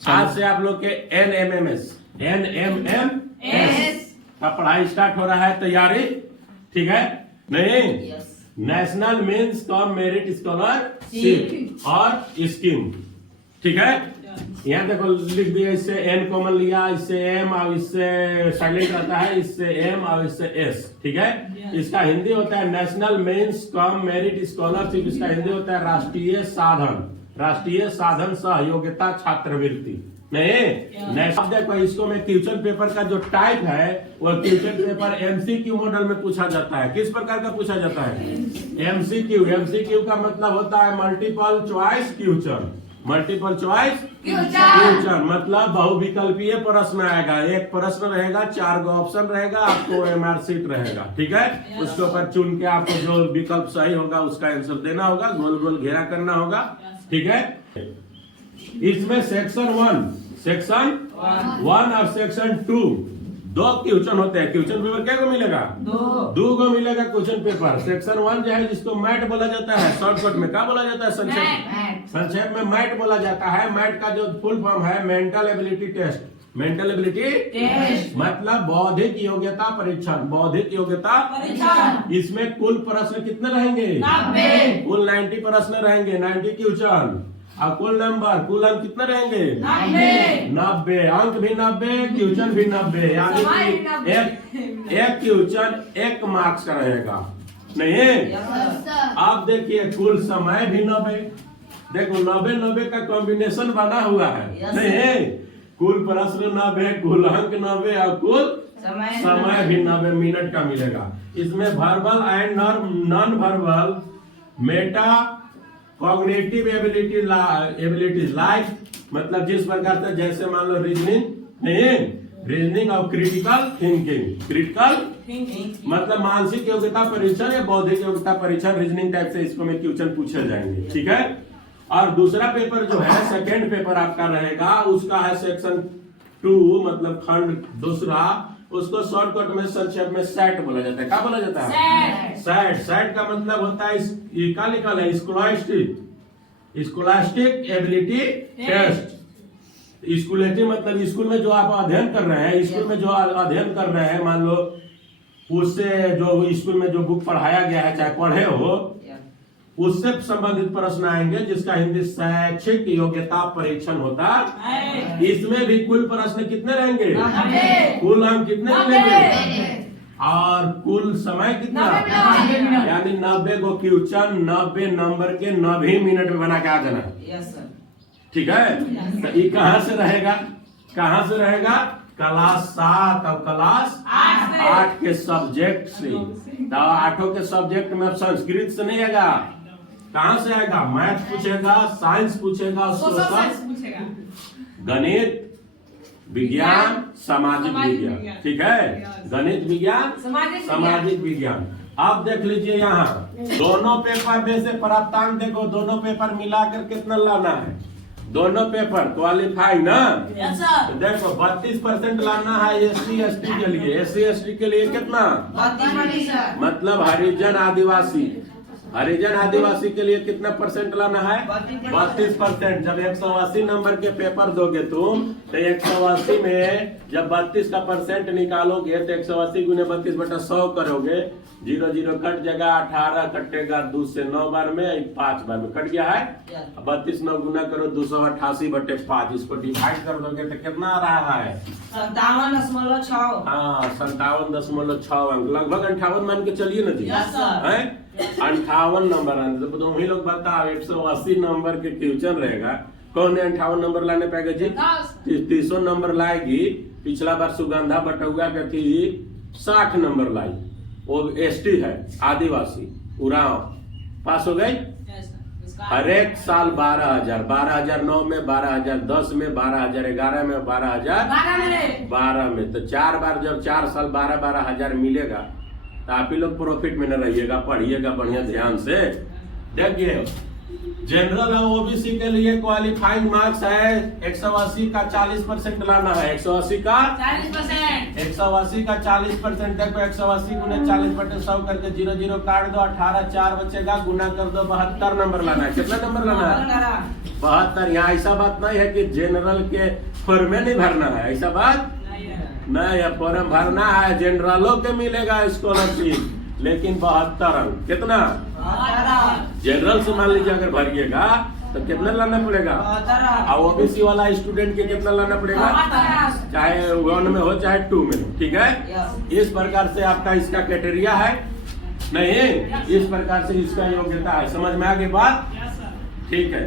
आज से आप लोग के NMMS का पढ़ाई स्टार्ट हो रहा है। तैयारी ठीक है? नहीं, national means cum merit scholarship और स्कीम। ठीक है? यहाँ देखो लिख दिया, इससे एन कॉमन लिया, इससे एम और इससे साइलेंट रहता है, इससे एम और इससे एस। ठीक है? इसका हिंदी होता है national means cum merit scholarship. इसका हिंदी होता है राष्ट्रीय साधन सहयोगिता छात्रवृत्ति। नहीं, अब देखो इसको में क्वेश्चन पेपर का जो टाइप है वो क्वेश्चन पेपर एमसीक्यू मॉडल में पूछा जाता है। किस प्रकार का पूछा जाता है? एमसीक्यू का मतलब होता है multiple choice question. Multiple choice question मतलब बहुविकल्पीय प्रश्न आएगा। एक प्रश्न रहेगा, 4 गो ऑप्शन रहेगा, आपको एमआर सीट रहेगा। ठीक है? उसके ऊपर चुन के आपको जो विकल्प सही होगा उसका आंसर देना होगा, गोल गोल घेरा करना होगा। ठीक है? इसमें सेक्शन 1 और सेक्शन 2 2 क्वेश्चन होते हैं। क्वेश्चन पेपर क्या को मिलेगा? 2 को मिलेगा क्वेश्चन पेपर। सेक्शन 1 जो है जिसको मैट बोला जाता है, शॉर्टकट में क्या बोला जाता है? संक्षेप में मैट बोला जाता है। मैट का जो फुल फॉर्म है mental ability test. Mental ability test मतलब बौद्धिक योग्यता परीक्षण। बौद्धिक योग्यता परीक्षण। इसमें कुल प्रश्न कितने रहेंगे? 90। कुल 90 प्रश्न रहेंगे, 90 क्वेश्चन। और कुल अंक कितने रहेंगे? 90। अंक भी 90, क्वेश्चन भी 90। यानी कि एक क्वेश्चन 1 मार्क्स का रहेगा। नहीं, आप देखिए कुल समय भी 90। देखो 90 का कॉम्बिनेशन बना हुआ है। नहीं, कुल प्रश्न 90, कुल अंक 90 और कुल समय भी 90 मिनट का मिलेगा। इसमें verbal and non verbal Meta cognitive abilities like मतलब जिस प्रकार से, जैसे मान लो रीजनिंग और क्रिटिकल थिंकिंग मतलब मानसिक योग्यता परीक्षण या बौद्धिक योग्यता परीक्षण। रीजनिंग टाइप से इसको में क्वेश्चन पूछे जाएंगे। ठीक है? और दूसरा पेपर जो है सेकेंड पेपर आपका रहेगा, उसका है सेक्शन 2 मतलब खंड दूसरा। उसको शॉर्टकट में संक्षेप में सेट बोला जाता है। क्या बोला जाता है? सेट का मतलब होता है, ये क्या लिखा है? Scholastic ability test. स्कूलेटिव मतलब स्कूल में जो आप अध्ययन कर रहे हैं, स्कूल में जो अध्ययन कर रहे हैं, मान लो उससे जो स्कूल में जो बुक पढ़ाया गया है, चाहे पढ़े हो, उससे संबंधित प्रश्न आएंगे, जिसका हिंदी शैक्षिक योग्यता परीक्षण होता है। इसमें भी कुल प्रश्न कितने रहेंगे? कुल अंक कितने मिलेंगे? और कुल समय कितना? यानी 90 को क्वेश्चन 90 नंबर के 90 मिनट में बना के आ जाना। ठीक है? तो ये कहाँ से रहेगा? क्लास 7 और क्लास 8 के सब्जेक्ट से। तो 8 के सब्जेक्ट में संस्कृत से नहीं आएगा। कहाँ से आएगा? मैथ पूछेगा, साइंस पूछेगा, सोशल, गणित, विज्ञान, सामाजिक विज्ञान। ठीक है? गणित, विज्ञान, सामाजिक विज्ञान। अब देख लीजिए यहाँ दोनों पेपर में से प्राप्तांक देखो, दोनों पेपर मिलाकर कितना लाना है? दोनों पेपर क्वालिफाई ना? तो देखो 32% लाना है SC ST के लिए। SC ST के लिए कितना? 32%। मतलब हरिजन आदिवासी के लिए कितना परसेंट लाना है? 32%। जब 180 नंबर के पेपर दोगे तुम, तो 180 में जब 32 का परसेंट निकालोगे तो 180 गुने 32/100 करोगे। 0 0 कट जाएगा, 18 कटेगा 2 से 9 बार में, 5 बार में कट गया है। 32 9 गुना करो 288/5। इसको डिवाइड कर दोगे तो कितना आ रहा है? 57.6। हाँ, 57.6 अंक, लगभग 58 मान के चलिए ना जी। 58 नंबर आने तो तुम ही लोग बताओ, 180 नंबर के क्वेश्चन रहेगा, कौन 58 नंबर लाने पाएगा जी? 300 नंबर लाएगी। पिछला बार सुगंधा बटुआ का थी 60 नंबर लाई, वो ST है, आदिवासी, उराव, पास हो गई। हर एक साल 12,000, 2009 में 12,000, 10 में 12,000, 11 में 12,000, 12 में तो 4 बार, जब 4 साल 12,000 मिलेगा तो आप ही लोग प्रॉफिट में न रहिएगा। पढ़िएगा बढ़िया ध्यान से। देखिए जनरल और ओबीसी के लिए क्वालिफाइंग मार्क्स है 180 का 40% लाना है। 180 का 40%। 180 का 40%। देखो 180 गुने 40/100 करके 0 काट दो, 18 4 बचेगा, गुना कर दो, 72 नंबर लाना है। कितना नंबर लाना है? 72। यहाँ ऐसा बात नहीं है कि जनरल के फॉर्म में नहीं भरना है, ऐसा बात नहीं है। फॉर्म भरना है, जनरलों के मिलेगा स्कॉलरशिप, लेकिन 72 अंक। कितना? जनरल से मान लीजिए अगर भरिएगा तो कितना लाना पड़ेगा? और ओबीसी वाला स्टूडेंट के कितना लाना पड़ेगा? चाहे 1 में हो चाहे 2 में हो, ठीक है। इस प्रकार से आपका इसका क्राइटेरिया है, नहीं इस प्रकार से इसका योग्यता है। समझ में आ गई बात? ठीक है।